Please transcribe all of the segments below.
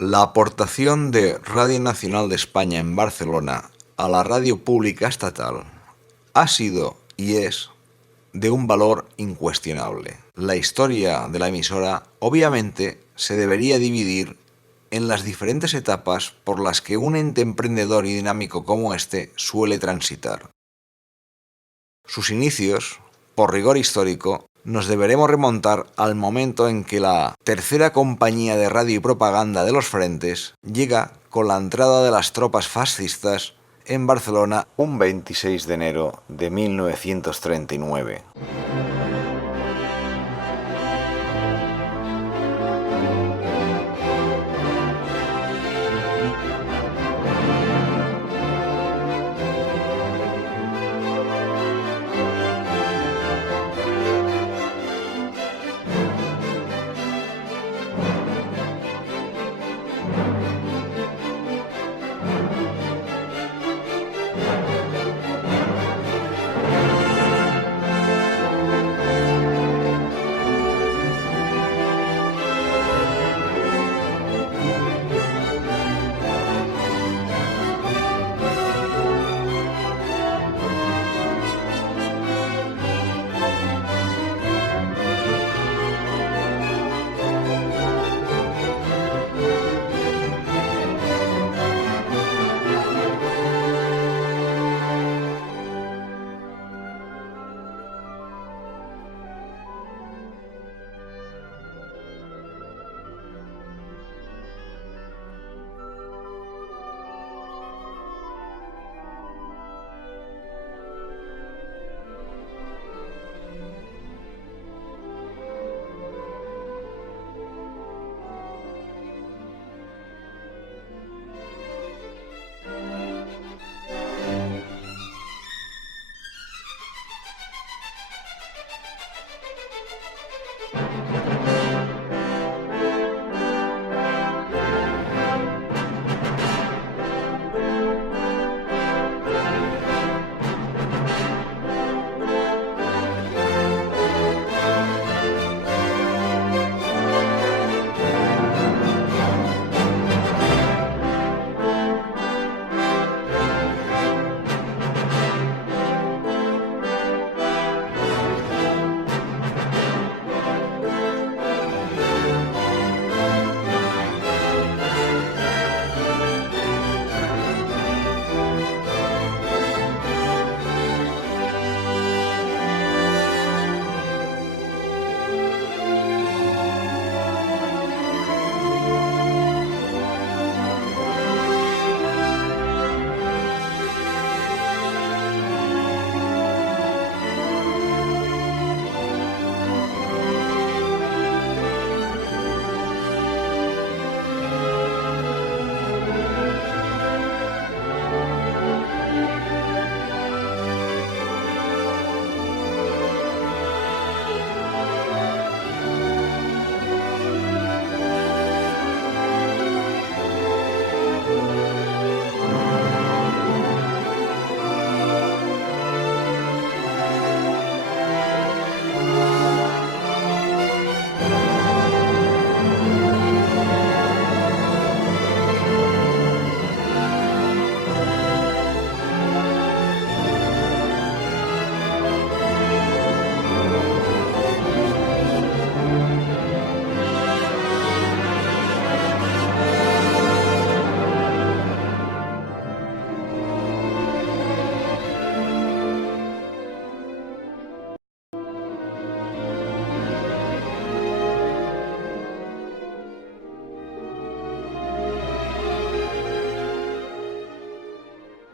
La aportación de Radio Nacional de España en Barcelona a la radio pública estatal ha sido y es de un valor incuestionable. La historia de la emisora obviamente se debería dividir en las diferentes etapas por las que un ente emprendedor y dinámico como este suele transitar. Sus inicios, por rigor histórico, nos deberemos remontar al momento en que la tercera compañía de radio y propaganda de los Frentes llega con la entrada de las tropas fascistas en Barcelona un 26 de enero de 1939.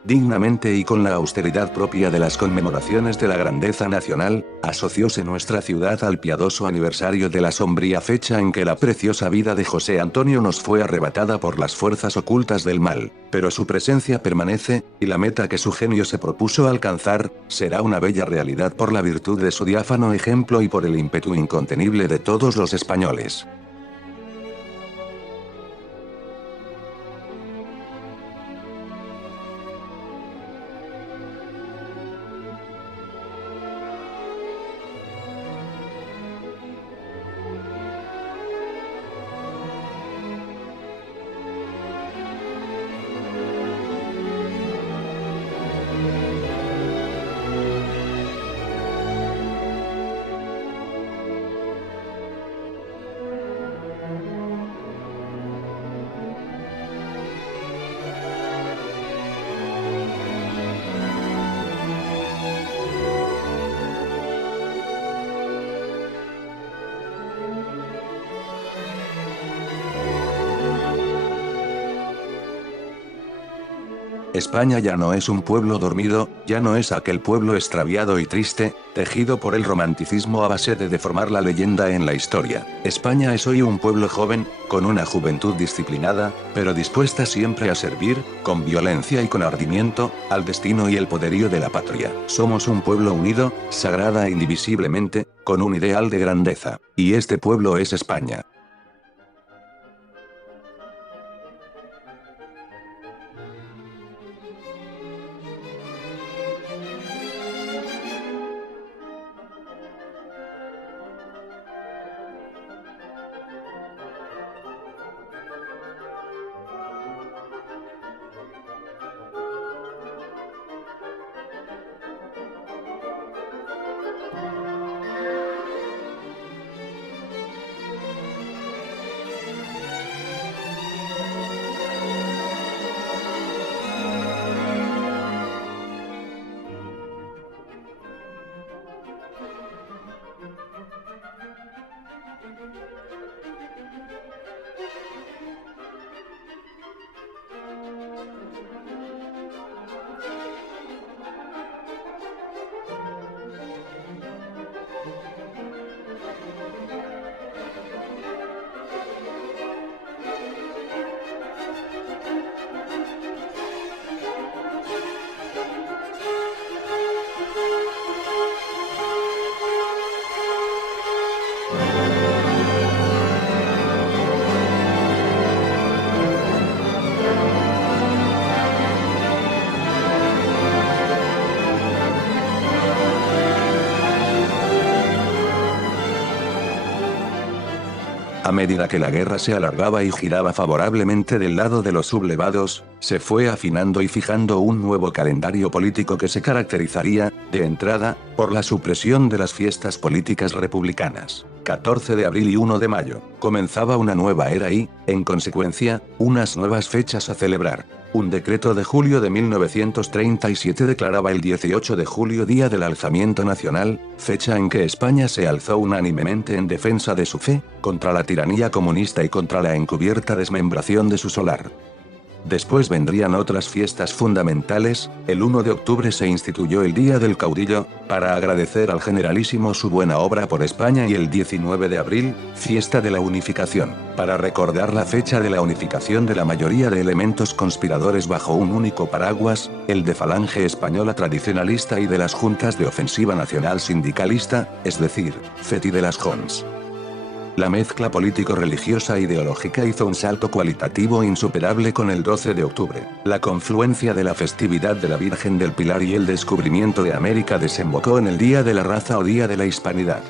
Dignamente y con la austeridad propia de las conmemoraciones de la grandeza nacional, asocióse nuestra ciudad al piadoso aniversario de la sombría fecha en que la preciosa vida de José Antonio nos fue arrebatada por las fuerzas ocultas del mal, pero su presencia permanece, y la meta que su genio se propuso alcanzar, será una bella realidad por la virtud de su diáfano ejemplo y por el ímpetu incontenible de todos los españoles. España ya no es un pueblo dormido, ya no es aquel pueblo extraviado y triste, tejido por el romanticismo a base de deformar la leyenda en la historia. España es hoy un pueblo joven, con una juventud disciplinada, pero dispuesta siempre a servir, con violencia y con ardimiento, al destino y el poderío de la patria. Somos un pueblo unido, sagrada e indivisiblemente, con un ideal de grandeza. Y este pueblo es España. A medida que la guerra se alargaba y giraba favorablemente del lado de los sublevados, se fue afinando y fijando un nuevo calendario político que se caracterizaría, de entrada, por la supresión de las fiestas políticas republicanas. 14 de abril y 1 de mayo. Comenzaba una nueva era y, en consecuencia, unas nuevas fechas a celebrar. Un decreto de julio de 1937 declaraba el 18 de julio Día del Alzamiento Nacional, fecha en que España se alzó unánimemente en defensa de su fe, contra la tiranía comunista y contra la encubierta desmembración de su solar. Después vendrían otras fiestas fundamentales. El 1 de octubre se instituyó el Día del Caudillo, para agradecer al Generalísimo su buena obra por España, y el 19 de abril, Fiesta de la Unificación, para recordar la fecha de la unificación de la mayoría de elementos conspiradores bajo un único paraguas, el de Falange Española Tradicionalista y de las Juntas de Ofensiva Nacional Sindicalista, es decir, FET y de las JONS. La mezcla político-religiosa e ideológica hizo un salto cualitativo insuperable con el 12 de octubre. La confluencia de la festividad de la Virgen del Pilar y el descubrimiento de América desembocó en el Día de la Raza o Día de la Hispanidad.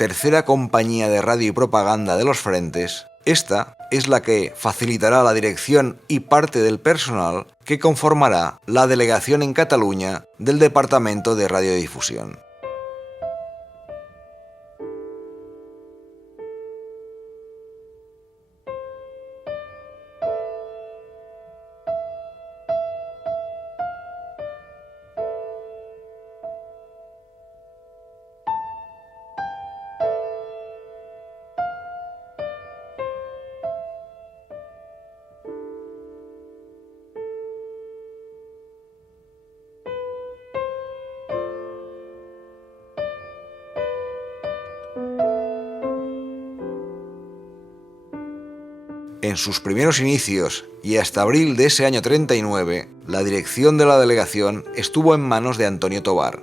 tercera compañía de radio y propaganda de los frentes, esta es la que facilitará la dirección y parte del personal que conformará la delegación en Cataluña del Departamento de Radiodifusión. En sus primeros inicios y hasta abril de ese año 39, la dirección de la delegación estuvo en manos de Antonio Tobar.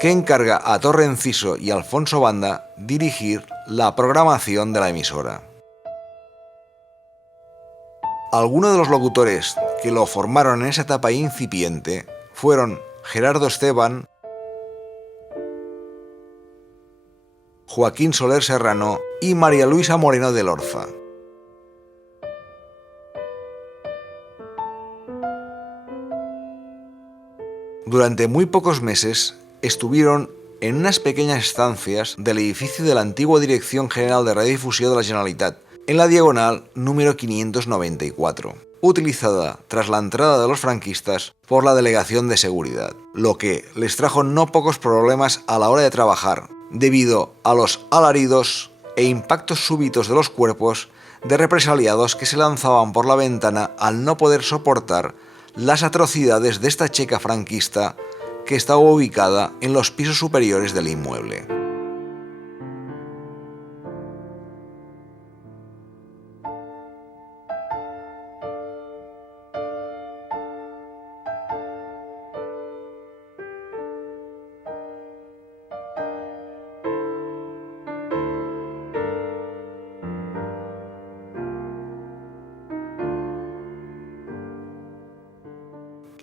Que encarga a Torre Enciso y Alfonso Banda dirigir la programación de la emisora. Algunos de los locutores que lo formaron en esa etapa incipiente fueron Gerardo Esteban, Joaquín Soler Serrano y María Luisa Moreno de Lorza. Durante muy pocos meses estuvieron en unas pequeñas estancias del edificio de la antigua Dirección General de Radiodifusió de la Generalitat, en la diagonal número 594, utilizada tras la entrada de los franquistas por la Delegación de Seguridad, lo que les trajo no pocos problemas a la hora de trabajar, debido a los alaridos e impactos súbitos de los cuerpos de represaliados que se lanzaban por la ventana al no poder soportar las atrocidades de esta checa franquista que estaba ubicada en los pisos superiores del inmueble.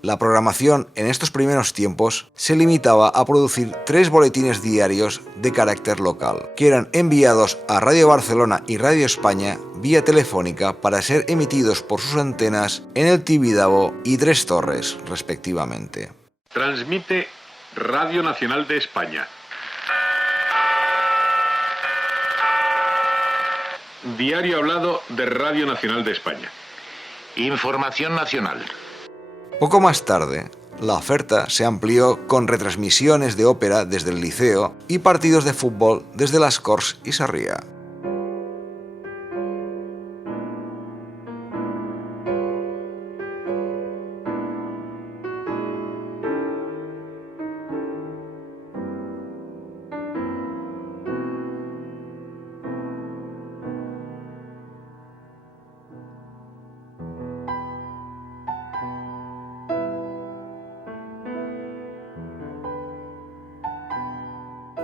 La programación en estos primeros tiempos se limitaba a producir 3 boletines diarios de carácter local, que eran enviados a Radio Barcelona y Radio España vía telefónica para ser emitidos por sus antenas en el Tibidabo y Tres Torres, respectivamente. Transmite Radio Nacional de España. Diario hablado de Radio Nacional de España. Información nacional. Poco más tarde, la oferta se amplió con retransmisiones de ópera desde el Liceo y partidos de fútbol desde las Corts y Sarriá.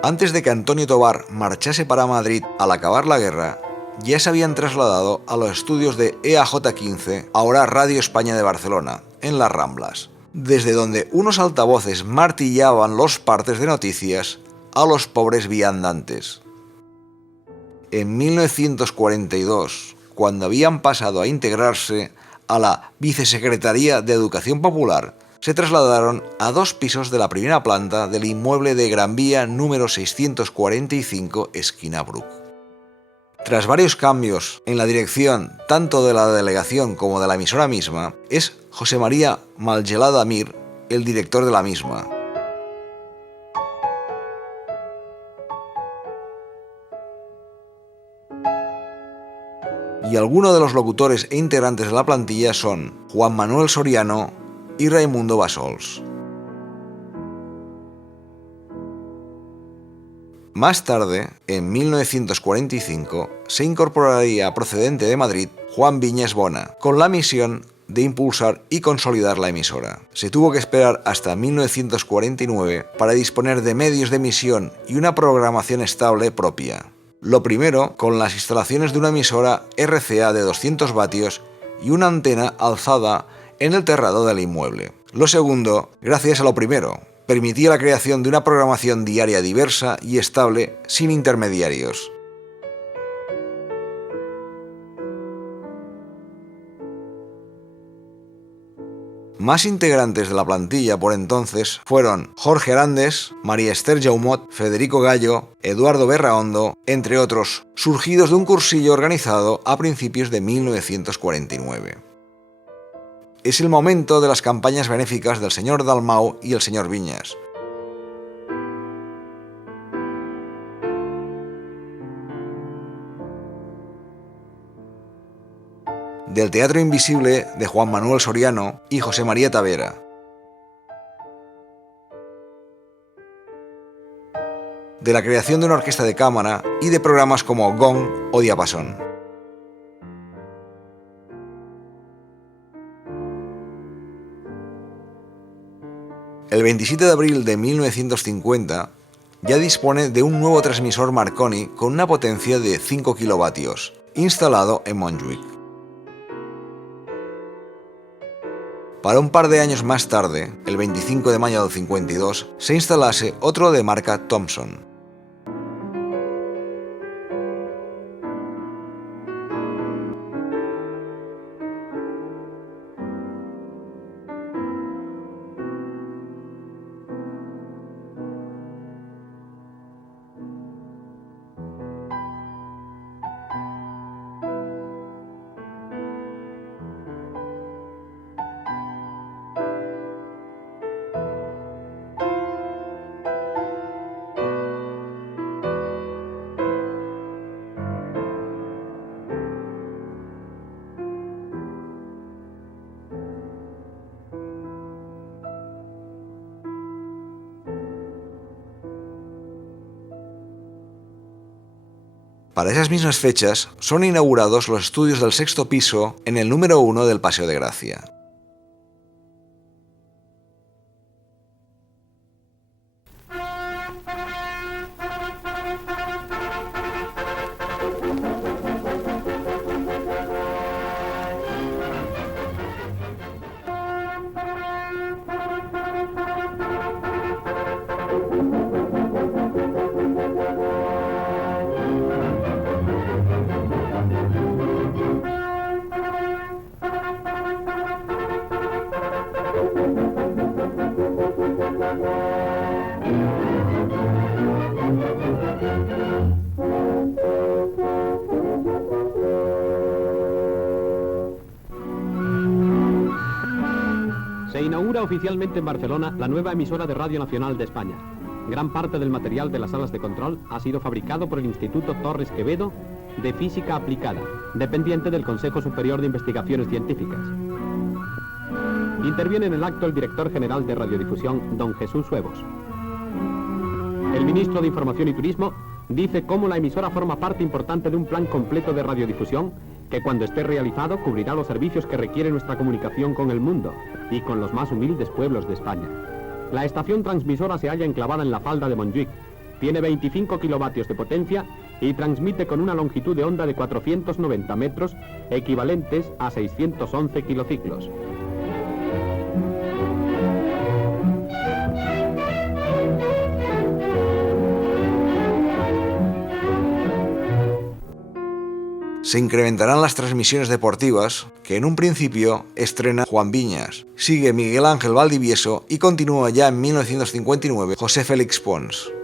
Antes de que Antonio Tobar marchase para Madrid al acabar la guerra, ya se habían trasladado a los estudios de EAJ15, ahora Radio España de Barcelona, en Las Ramblas, desde donde unos altavoces martillaban los partes de noticias a los pobres viandantes. En 1942, cuando habían pasado a integrarse a la Vicesecretaría de Educación Popular, se trasladaron a 2 pisos de la primera planta del inmueble de Gran Vía número 645, esquina Bruc. Tras varios cambios en la dirección tanto de la delegación como de la emisora misma, es José María Malgelada Mir el director de la misma. Y algunos de los locutores e integrantes de la plantilla son Juan Manuel Soriano y Raimundo Bassols. Más tarde, en 1945, se incorporaría procedente de Madrid Juan Viñes Bona, con la misión de impulsar y consolidar la emisora. Se tuvo que esperar hasta 1949 para disponer de medios de emisión y una programación estable propia. Lo primero, con las instalaciones de una emisora RCA de 200 vatios y una antena alzada en el terrado del inmueble. Lo segundo, gracias a lo primero, permitía la creación de una programación diaria diversa y estable sin intermediarios. Más integrantes de la plantilla por entonces fueron Jorge Arandes, María Esther Jaumot, Federico Gallo, Eduardo Berraondo, entre otros, surgidos de un cursillo organizado a principios de 1949. Es el momento de las campañas benéficas del señor Dalmau y el señor Viñas. Del Teatro Invisible de Juan Manuel Soriano y José María Tavera. De la creación de una orquesta de cámara y de programas como Gong o Diapasón. El 27 de abril de 1950 ya dispone de un nuevo transmisor Marconi con una potencia de 5 kilovatios, instalado en Montjuïc. Para un par de años más tarde, el 25 de mayo del 52, se instalase otro de marca Thomson. Para esas mismas fechas son inaugurados los estudios del sexto piso en el número 1 del Paseo de Gracia. Se inaugura oficialmente en Barcelona la nueva emisora de Radio Nacional de España. Gran parte del material de las salas de control ha sido fabricado por el Instituto Torres Quevedo de Física Aplicada, dependiente del Consejo Superior de Investigaciones Científicas. Interviene en el acto el director general de Radiodifusión, don Jesús Huevos. El ministro de Información y Turismo dice cómo la emisora forma parte importante de un plan completo de radiodifusión que cuando esté realizado cubrirá los servicios que requiere nuestra comunicación con el mundo y con los más humildes pueblos de España. La estación transmisora se halla enclavada en la falda de Montjuïc, tiene 25 kilovatios de potencia y transmite con una longitud de onda de 490 metros, equivalentes a 611 kilociclos. Se incrementarán las transmisiones deportivas, que en un principio estrena Juan Viñas, sigue Miguel Ángel Valdivieso y continúa ya en 1959 José Félix Pons.